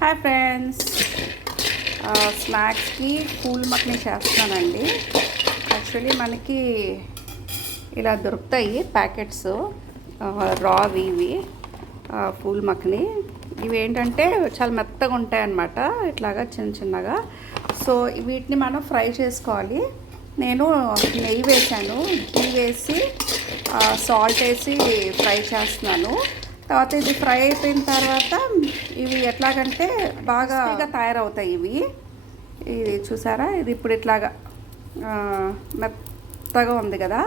Hi friends, స్నాక్స్కి pool మక్ని చేస్తానండి. Actually మనకి ఇలా దొరుకుతాయి ప్యాకెట్స్, రావి ఇవి పూల్ మక్ని. ఇవి ఏంటంటే చాలా మెత్తగా ఉంటాయి అన్నమాట, ఇట్లాగా చిన్న చిన్నగా. సో వీటిని మనం ఫ్రై చేసుకోవాలి. నేను నెయ్యి వేసాను, ఘీ వేసి సాల్ట్ వేసి ఫ్రై చేస్తున్నాను. తర్వాత ఇది ఫ్రై అయిపోయిన తర్వాత ఇవి ఎట్లాగంటే బాగా తయారవుతాయి. ఇది చూసారా, ఇది ఇప్పుడు ఇట్లాగా మెత్తగా ఉంది కదా.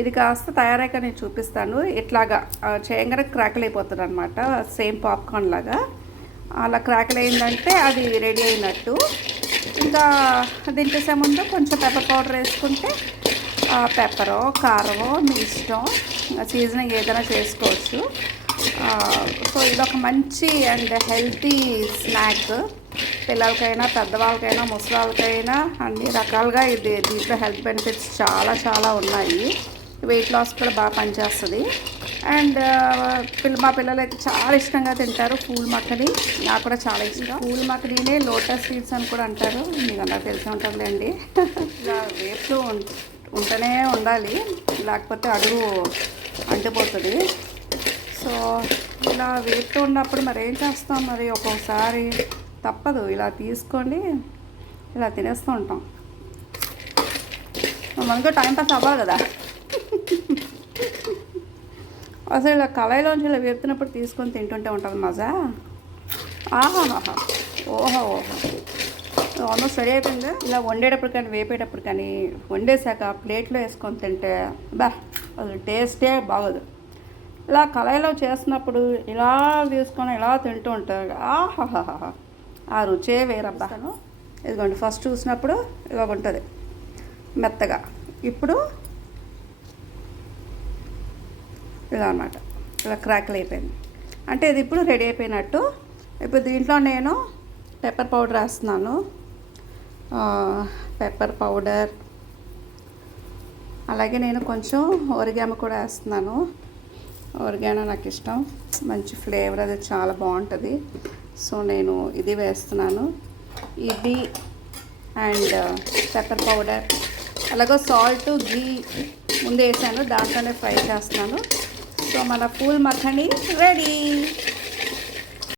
ఇది కాస్త తయారయ్యాక నేను చూపిస్తాను. ఇట్లాగా చేయగానే క్రాకల్ అయిపోతుంది అనమాట, సేమ్ పాప్కార్న్ లాగా. అలా క్రాకల్ అయిందంటే అది రెడీ అయినట్టు. ఇంకా దించేసే ముందు కొంచెం పెప్పర్ పౌడర్ వేసుకుంటే, పెప్పరో కారమో మీ ఇష్టం, సీజనింగ్ ఏదైనా చేసుకోవచ్చు. సో ఇదొక మంచి అండ్ హెల్తీ స్నాక్. పిల్లలకైనా పెద్దవాళ్ళకైనా ముసలివాళ్ళకైనా అన్ని రకాలుగా దీంట్లో హెల్త్ బెనిఫిట్స్ చాలా చాలా ఉన్నాయి. వెయిట్ లాస్ కూడా బాగా పనిచేస్తుంది. అండ్ మా పిల్లలు అయితే చాలా ఇష్టంగా తింటారు పూల్ మక్కని. నాకు కూడా చాలా ఇష్టం. పూల్ మక్కనీనే లోటస్ సీడ్స్ అని కూడా అంటారు, మీకు అందరూ తెలిసి ఉంటుందిలేండి. ఇలా వేపుతూ ఉంటూనే ఉండాలి, లేకపోతే అడుగు అంటిపోతుంది. సో ఇలా వేపుతూ ఉన్నప్పుడు మరి ఏం చేస్తాం, మరి ఒక్కొక్కసారి తప్పదు, ఇలా తీసుకొని ఇలా తినేస్తూ ఉంటాం. మనకు టైంపాస్ అవ్వాలి కదా. అసలు ఇలా కళాయిలోంచి ఇలా వేపుతున్నప్పుడు తీసుకొని తింటుంటే ఉంటుంది మజా. ఆహాహా, ఓహో ఆల్మోస్ట్ రెడీ అయిపోయింది. ఇలా వండేటప్పుడు కానీ వేపేటప్పుడు కానీ వండేసాక ప్లేట్లో వేసుకొని తింటే అసలు టేస్టే బాగోదు. ఇలా కళాయిలో చేస్తున్నప్పుడు ఇలా తీసుకొని ఇలా తింటూ ఉంటారు. ఆహాహాహా, ఆ రుచే వేరబ్బాను. ఇదిగోండి, ఫస్ట్ చూసినప్పుడు ఇలా ఉంటుంది మెత్తగా. ఇప్పుడు ఇలా అన్నమాట, ఇలా క్రాకల్ అయిపోయింది అంటే ఇది ఇప్పుడు రెడీ అయిపోయినట్టు. ఇప్పుడు దీంట్లో నేను పెప్పర్ పౌడర్ వేస్తున్నాను. పెప్పర్ పౌడర్, అలాగే నేను కొంచెం ఒరిగానో కూడా వేస్తున్నాను. ఒరిగానో నాకు ఇష్టం, మంచి ఫ్లేవర్, అది చాలా బాగుంటుంది. సో నేను ఇది వేస్తున్నాను, ఇది అండ్ పెప్పర్ పౌడర్, అలాగే సాల్ట్, ఘీ ముందు వేసాను, దాంట్లోనే ఫ్రై చేస్తున్నాను. సో మన పూల్ మఖని రెడీ.